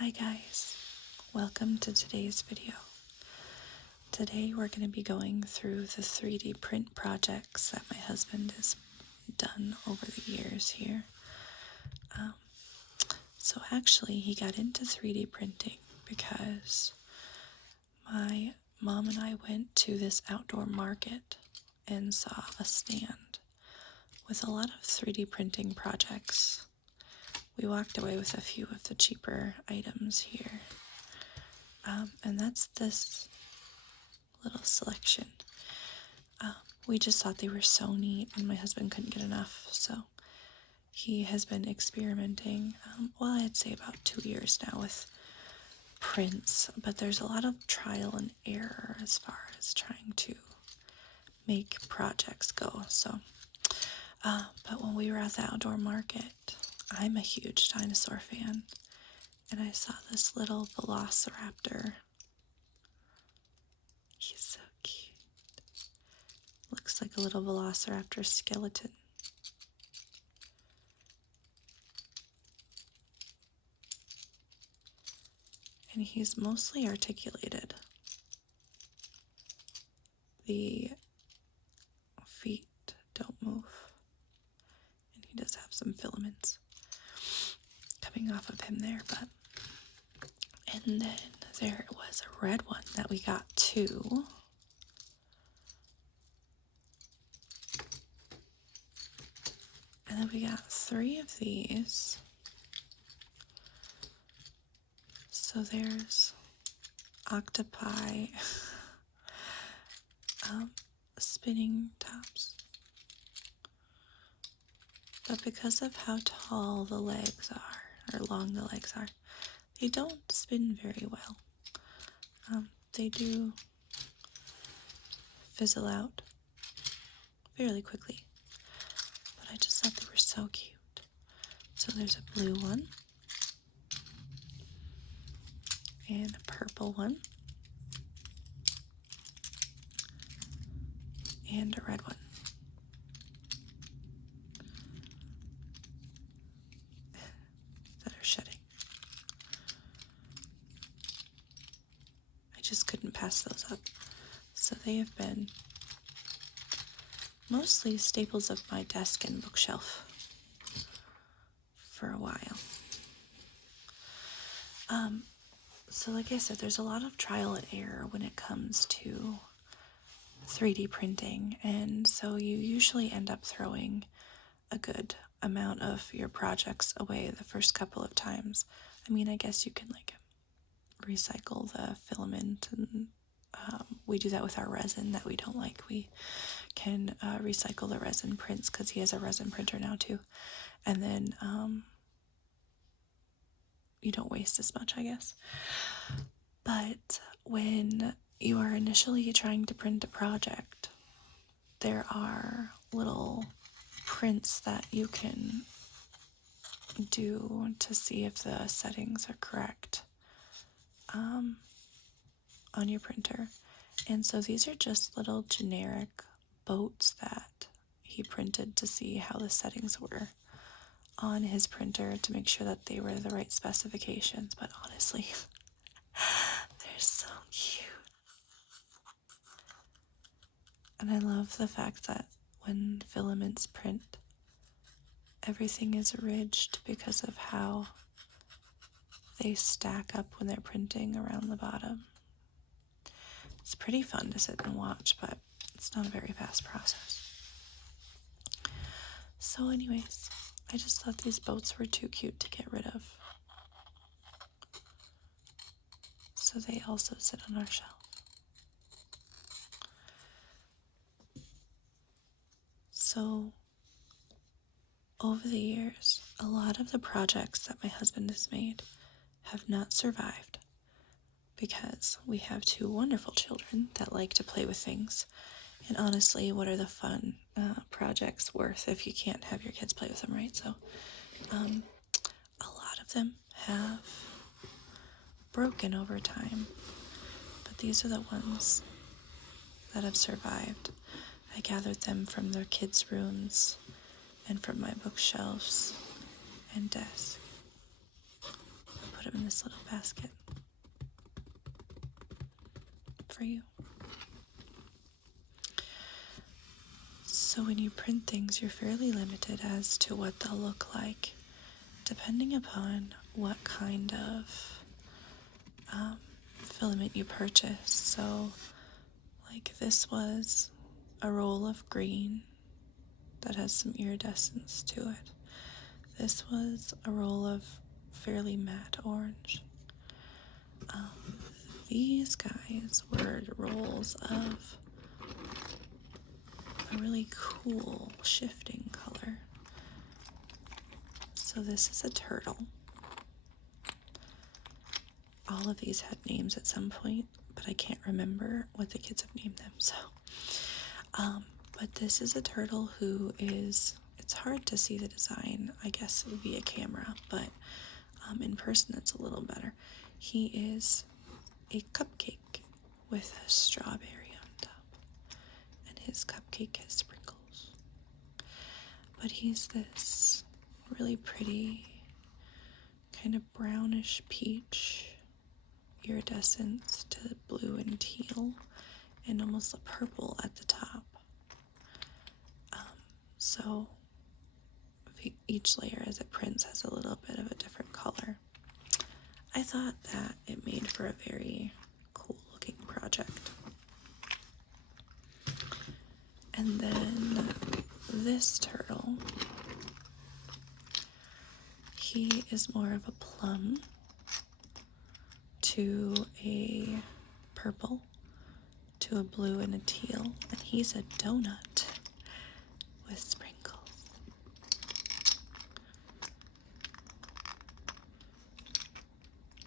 Hi guys, welcome to today's video. Today we're going to be going through the 3D print projects that my husband has done over the years here. So actually he got into 3D printing because my mom and I went to this outdoor market and saw a stand with a lot of 3D printing projects. We walked away with a few of the cheaper items here. And that's this little selection. We just thought they were so neat, and my husband couldn't get enough, so he has been experimenting, I'd say about 2 years now with prints, but there's a lot of trial and error as far as trying to make projects go. But when we were at the outdoor market, I'm a huge dinosaur fan, and I saw this little velociraptor. He's so cute. Looks like a little velociraptor skeleton. And he's mostly articulated. The feet don't move. And he does have some filaments coming off of him there, but... And then there was a red one that we got too. And then we got 3 of these. So there's octopi, spinning tops. But because of how tall the legs are, or long the legs are, they don't spin very well. They do fizzle out fairly quickly. But I just thought they were so cute. So there's a blue one, and a purple one, and a red one. That are shedding. I just couldn't pass those up. So they have been mostly staples of my desk and bookshelf for a while. So like I said, there's a lot of trial and error when it comes to 3D printing, and so you usually end up throwing a good amount of your projects away the first couple of times. I mean, I guess you can like recycle the filament, and we do that with our resin that we don't like. We can recycle the resin prints because he has a resin printer now too, and then you don't waste as much, I guess. But when you are initially trying to print a project, there are little prints that you can do to see if the settings are correct on your printer. And so these are just little generic boats that he printed to see how the settings were on his printer to make sure that they were the right specifications. But honestly, they're so cute. And I love the fact that when filaments print, everything is ridged because of how they stack up when they're printing around the bottom. It's pretty fun to sit and watch, but it's not a very fast process. So anyways, I just thought these boats were too cute to get rid of. So they also sit on our shelf. So over the years, a lot of the projects that my husband has made have not survived because we have 2 wonderful children that like to play with things. And honestly, what are the fun projects worth if you can't have your kids play with them, right? So a lot of them have broken over time, but these are the ones that have survived. I gathered them from their kids' rooms and from my bookshelves and desk. I put them in this little basket for you. So when you print things, you're fairly limited as to what they'll look like, depending upon what kind of filament you purchase. So, like, this was a roll of green that has some iridescence to it. This was a roll of fairly matte orange. These guys were rolls of a really cool shifting color. So this is a turtle. All of these had names at some point, but I can't remember what the kids have named them. So, but this is a turtle who is, it's hard to see the design, I guess, via camera, but in person it's a little better. He is a cupcake with a strawberry on top, and his cupcake has sprinkles. But he's this really pretty, kind of brownish peach iridescence to blue and teal, and almost a purple at the top. So each layer as it prints has a little bit of a different color. I thought that it made for a very cool looking project. And then this turtle, he is more of a plum to a purple to a blue and a teal, and he's a donut with sprinkles.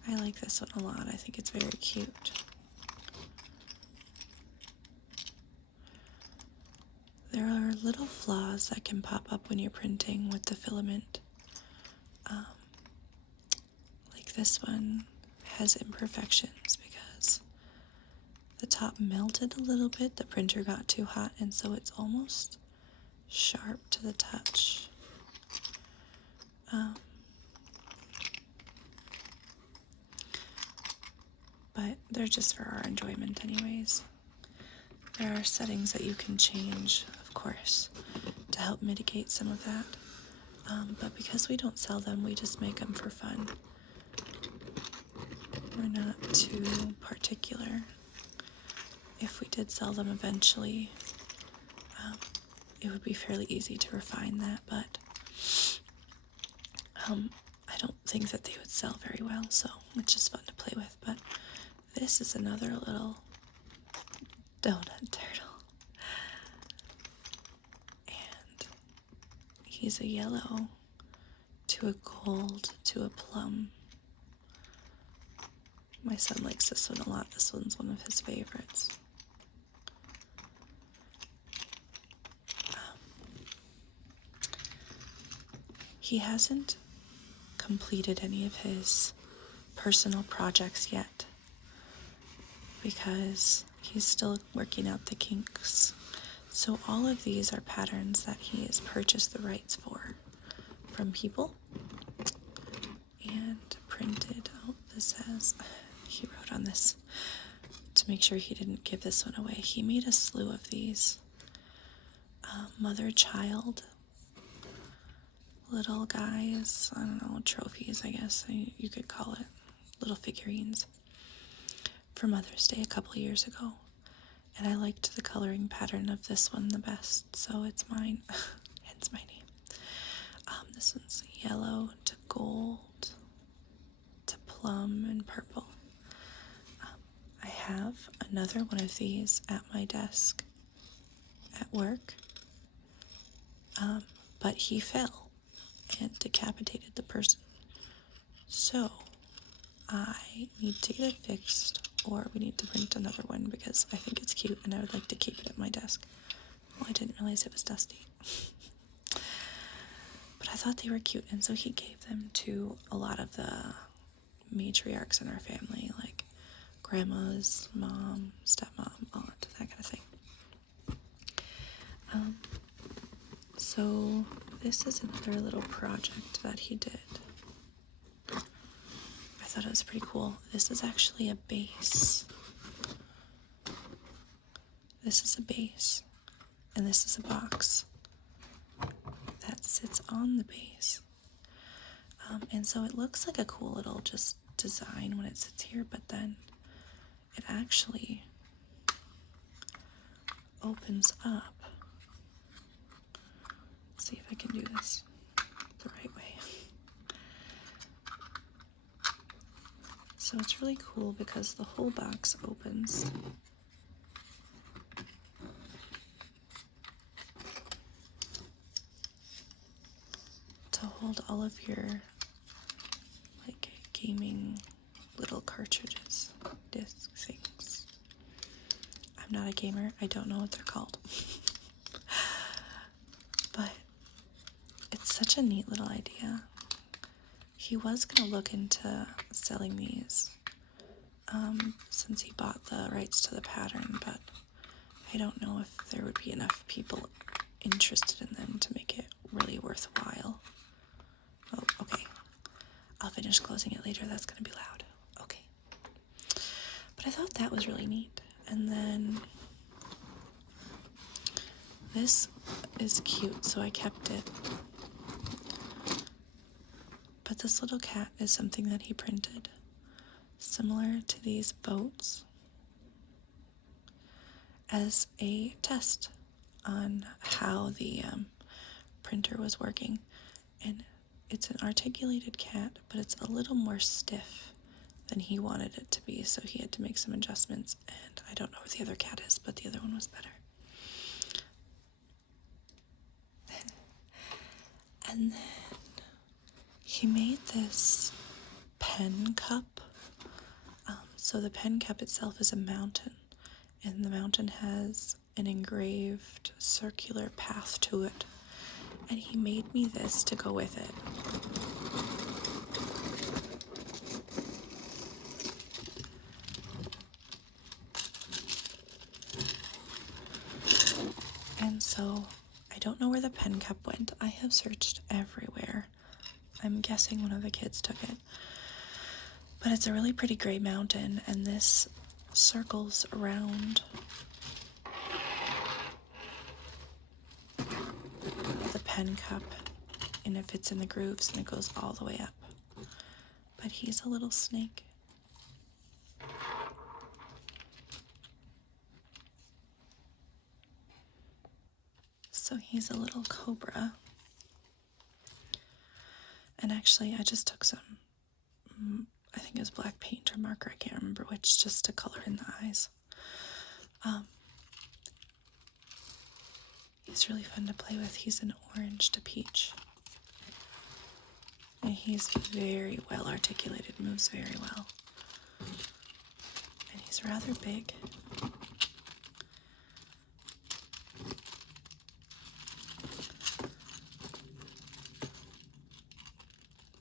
I like this one a lot. I think it's very cute. There are little flaws that can pop up when you're printing with the filament. Like this one has imperfections because the top melted a little bit, the printer got too hot, and so it's almost sharp to the touch. But they're just for our enjoyment anyways. There are settings that you can change, of course, to help mitigate some of that. But because we don't sell them, we just make them for fun. We're not too particular. If we did sell them eventually, it would be fairly easy to refine that, but I don't think that they would sell very well, so it's just fun to play with. But this is another little donut turtle. And he's a yellow to a gold to a plum. My son likes this one a lot. This one's one of his favorites. He hasn't completed any of his personal projects yet because he's still working out the kinks. So all of these are patterns that he has purchased the rights for from people and printed. Oh, this says, he wrote on this to make sure he didn't give this one away. He made a slew of these mother-child little guys, I don't know, trophies, I guess you could call it, little figurines, for Mother's Day a couple years ago. And I liked the coloring pattern of this one the best, so it's mine, hence my name. This one's yellow to gold to plum and purple. I have another one of these at my desk at work, but he fell and decapitated the person. So I need to get it fixed, or we need to print another one because I think it's cute and I would like to keep it at my desk. Oh, I didn't realize it was dusty. But I thought they were cute, and so he gave them to a lot of the matriarchs in our family, like grandmas, mom, stepmom, aunt, that kind of thing. So this is another little project that he did. I thought it was pretty cool. This is actually a base. This is a base, and this is a box that sits on the base. And so it looks like a cool little just design when it sits here, but then it actually opens up. Let's see if I can do this the right way. So it's really cool because the whole box opens. To hold all of your like gaming little cartridges, disc things. I'm not a gamer, I don't know what they're called. But it's such a neat little idea. He was going to look into selling these since he bought the rights to the pattern, but I don't know if there would be enough people interested in them to make it really worthwhile. Oh, okay. I'll finish closing it later. That's going to be loud. Okay. But I thought that was really neat. And then this is cute, so I kept it. But this little cat is something that he printed, similar to these boats, as a test on how the printer was working. And it's an articulated cat, but it's a little more stiff than he wanted it to be, so he had to make some adjustments, and I don't know where the other cat is, but the other one was better. And then he made this pen cup. So the pen cup itself is a mountain, and the mountain has an engraved circular path to it. And he made me this to go with it. And so I don't know where the pen cup went. I have searched everywhere. I'm guessing one of the kids took it. But it's a really pretty gray mountain, and this circles around the pen cup, and it fits in the grooves, and it goes all the way up. But he's a little snake. So he's a little cobra. And actually, I just took some, I think it was black paint or marker, I can't remember which, just to color in the eyes. He's really fun to play with. He's an orange to peach. And he's very well articulated, moves very well. And he's rather big.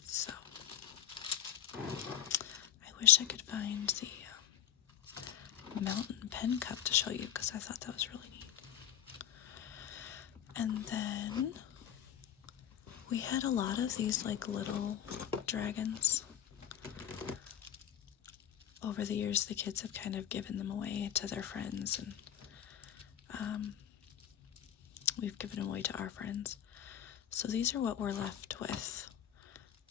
So, I wish I could find the mountain pen cup to show you, because I thought that was really neat. And then we had a lot of these like little dragons. Over the years, the kids have kind of given them away to their friends, and we've given them away to our friends. So these are what we're left with.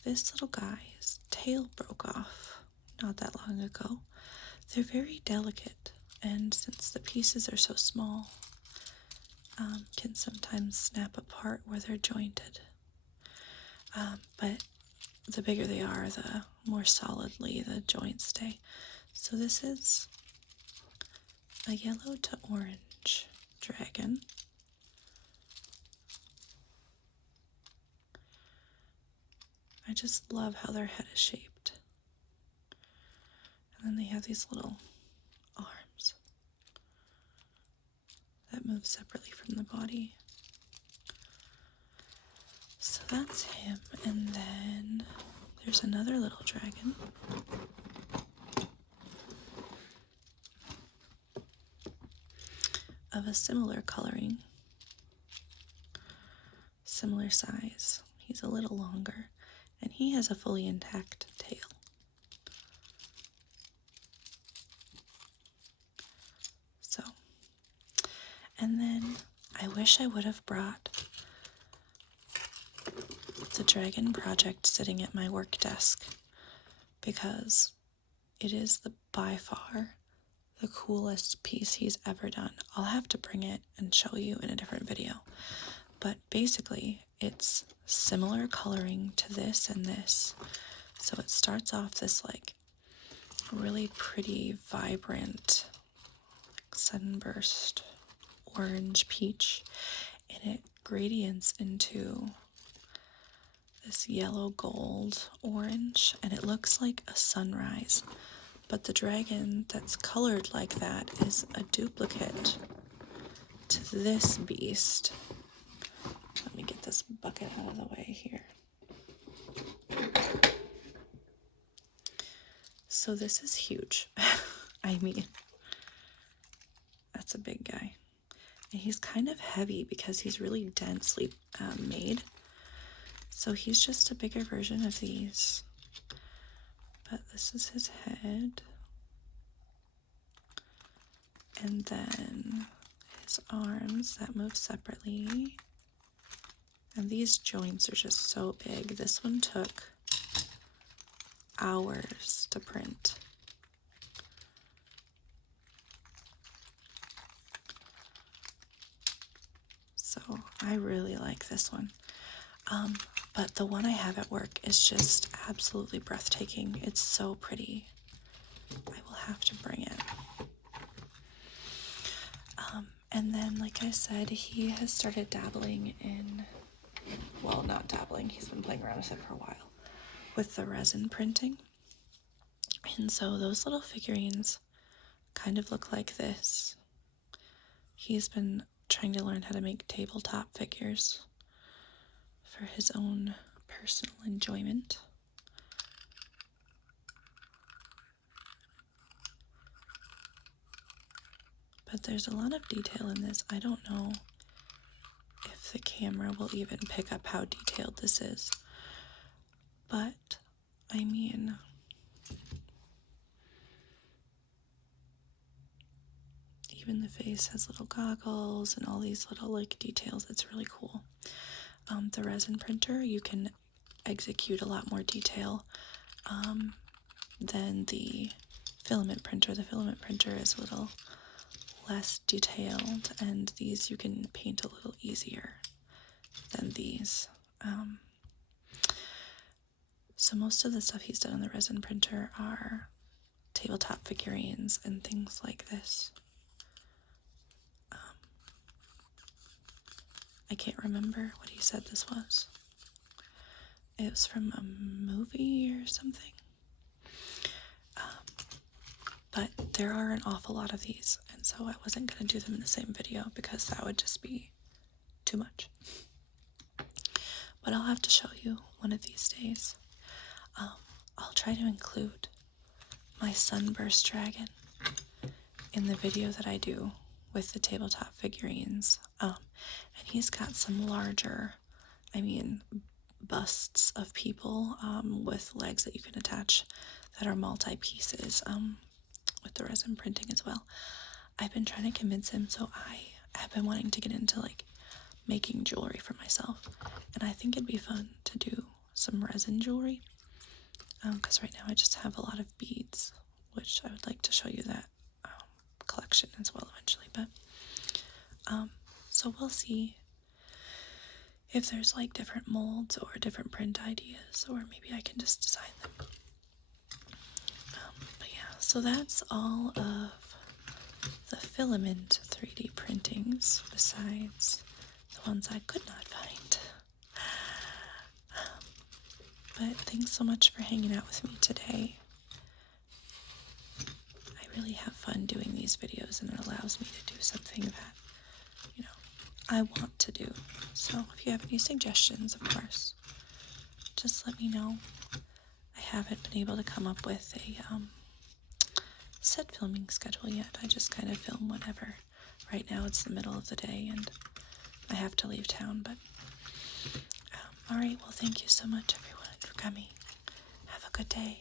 This little guy's tail broke off not that long ago. They're very delicate, and since the pieces are so small, can sometimes snap apart where they're jointed. But the bigger they are, the more solidly the joints stay. So this is a yellow to orange dragon. I just love how their head is shaped. And then they have these little arms that move separately from the body. So that's him. And then there's another little dragon. Of a similar coloring, similar size. He's a little longer, and he has a fully intact tail. wish I would have brought the dragon project sitting at my work desk, because it is by far the coolest piece he's ever done. I'll have to bring it and show you in a different video. But basically, it's similar coloring to this and this. So it starts off this like really pretty, vibrant, like sunburst orange peach, and it gradients into this yellow gold orange, and it looks like a sunrise. But the dragon that's colored like that is a duplicate to this beast. Let me get this bucket out of the way here. So this is huge. I mean, that's a big guy. And he's kind of heavy because he's really densely made. So he's just a bigger version of these. But this is his head. And then his arms that move separately. And these joints are just so big. This one took hours to print. So I really like this one. But the one I have at work is just absolutely breathtaking. It's so pretty. I will have to bring it. And then, like I said, he has started dabbling in, well, not dabbling, he's been playing around with it for a while, with the resin printing. And so those little figurines kind of look like this. He's been trying to learn how to make tabletop figures for his own personal enjoyment. But there's a lot of detail in this. I don't know if the camera will even pick up how detailed this is. But, I mean, even the face has little goggles and all these little like details. It's really cool. The resin printer, you can execute a lot more detail than the filament printer. The filament printer is a little less detailed, and these you can paint a little easier than these. So most of the stuff he's done on the resin printer are tabletop figurines and things like this. I can't remember what he said this was. It was from a movie or something. But there are an awful lot of these, and so I wasn't going to do them in the same video because that would just be too much. But I'll have to show you one of these days. I'll try to include my sunburst dragon in the video that I do with the tabletop figurines. And he's got some larger, busts of people with legs that you can attach that are multi-pieces with the resin printing as well. I've been trying to convince him, so I have been wanting to get into like making jewelry for myself, and I think it'd be fun to do some resin jewelry because right now I just have a lot of beads, which I would like to show you that collection as well eventually. But so we'll see if there's like different molds or different print ideas, or maybe I can just design them. But yeah, so that's all of the Filament 3D printings besides the ones I could not find. But thanks so much for hanging out with me today. I really have fun doing these videos, and it allows me to do something that, I want to do. So if you have any suggestions, of course, just let me know. I haven't been able to come up with a set filming schedule yet. I just kind of film whenever. Right now it's the middle of the day and I have to leave town, but alright, well, thank you so much everyone for coming. Have a good day.